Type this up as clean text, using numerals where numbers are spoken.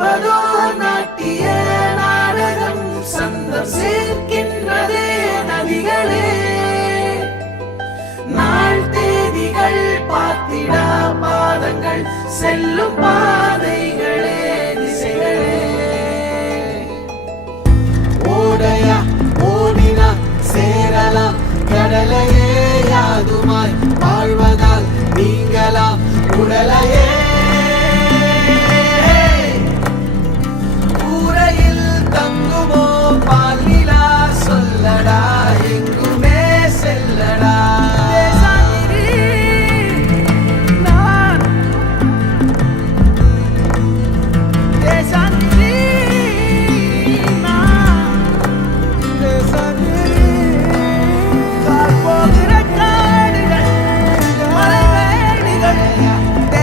என்பதோ நாட்டிய நாடகம் சந்தம் சேர்க்கின்றதே நதிகளே. நாள் தேதிகள் பார்த்திடா பாதங்கள் செல்லும்